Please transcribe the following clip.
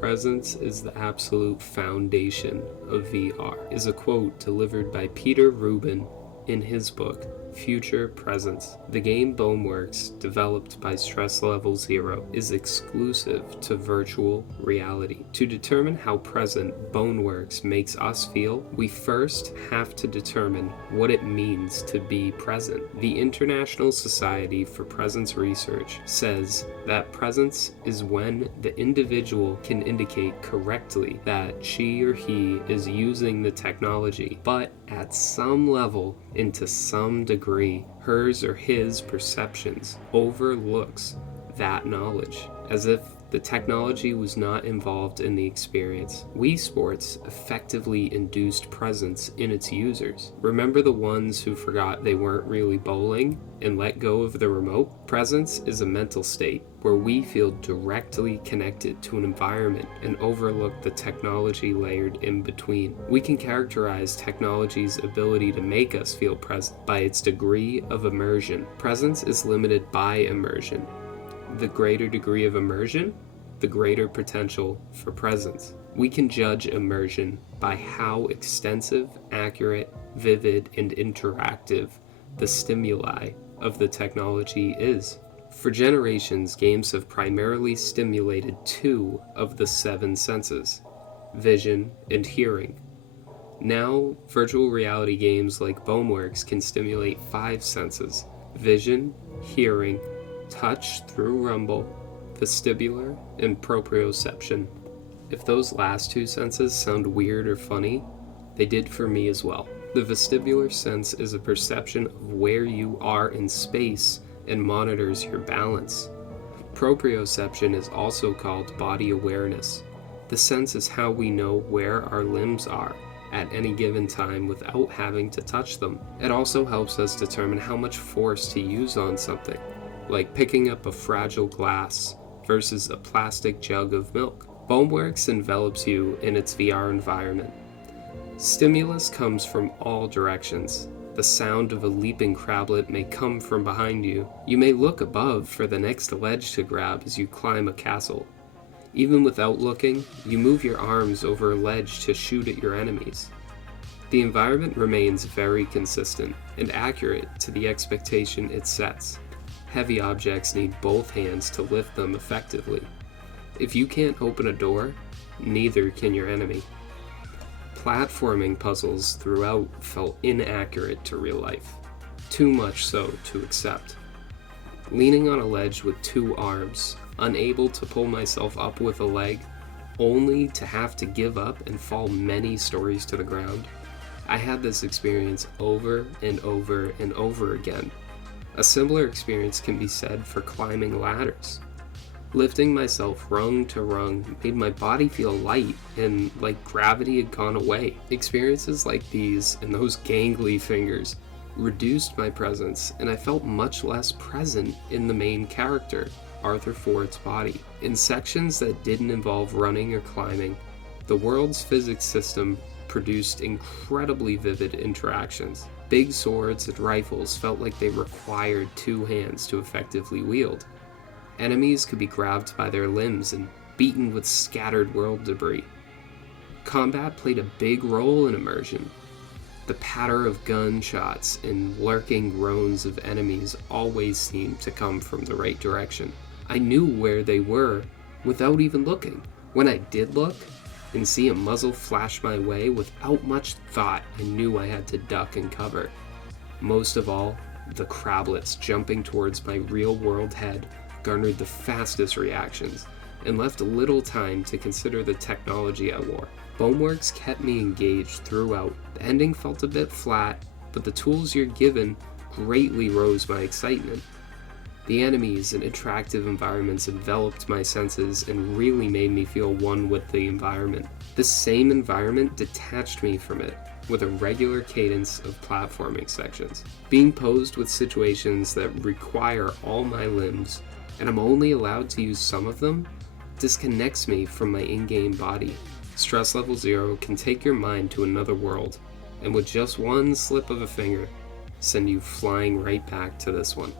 "Presence is the absolute foundation of VR," is a quote delivered by Peter Rubin in his book, Future Presence. The game Boneworks, developed by Stress Level Zero, is exclusive to virtual reality. To determine how present Boneworks makes us feel, we first have to determine what it means to be present. The International Society for Presence Research says that presence is when the individual can indicate correctly that she or he is using the technology, but at some level, into some degree, hers or his perceptions overlooks that knowledge, as if the technology was not involved in the experience. Wii Sports effectively induced presence in its users. Remember the ones who forgot they weren't really bowling and let go of the remote? Presence is a mental state where we feel directly connected to an environment and overlook the technology layered in between. We can characterize technology's ability to make us feel present by its degree of immersion. Presence is limited by immersion. The greater degree of immersion, the greater potential for presence. We can judge immersion by how extensive, accurate, vivid, and interactive the stimuli of the technology is. For generations, games have primarily stimulated 2 of the 7 senses, vision and hearing. Now, virtual reality games like Boneworks can stimulate 5 senses, vision, hearing, touch through rumble, vestibular, and proprioception. If those last 2 senses sound weird or funny, they did for me as well. The vestibular sense is a perception of where you are in space and monitors your balance. Proprioception is also called body awareness. The sense is how we know where our limbs are at any given time without having to touch them. It also helps us determine how much force to use on something, like picking up a fragile glass versus a plastic jug of milk. Boneworks envelops you in its VR environment. Stimulus comes from all directions. The sound of a leaping crablet may come from behind you. You may look above for the next ledge to grab as you climb a castle. Even without looking, you move your arms over a ledge to shoot at your enemies. The environment remains very consistent and accurate to the expectation it sets. Heavy objects need both hands to lift them effectively. If you can't open a door, neither can your enemy. Platforming puzzles throughout felt inaccurate to real life, too much so to accept. Leaning on a ledge with 2 arms, unable to pull myself up with a leg, only to have to give up and fall many stories to the ground. I had this experience over and over and over again. A similar experience can be said for climbing ladders. Lifting myself rung to rung made my body feel light and like gravity had gone away. Experiences like these and those gangly fingers reduced my presence, and I felt much less present in the main character, Arthur Ford's body. In sections that didn't involve running or climbing, the world's physics system produced incredibly vivid interactions. Big swords and rifles felt like they required 2 hands to effectively wield. Enemies could be grabbed by their limbs and beaten with scattered world debris. Combat played a big role in immersion. The patter of gunshots and lurking groans of enemies always seemed to come from the right direction. I knew where they were without even looking. When I did look and see a muzzle flash my way, without much thought, I knew I had to duck and cover. Most of all, the crablets jumping towards my real-world head garnered the fastest reactions and left little time to consider the technology I wore. Boneworks kept me engaged throughout. The ending felt a bit flat, but the tools you're given greatly rose my excitement. The enemies and interactive environments enveloped my senses and really made me feel one with the environment. This same environment detached me from it with a regular cadence of platforming sections. Being posed with situations that require all my limbs, and I'm only allowed to use some of them, disconnects me from my in-game body. Stress Level Zero can take your mind to another world, and with just one slip of a finger, send you flying right back to this one.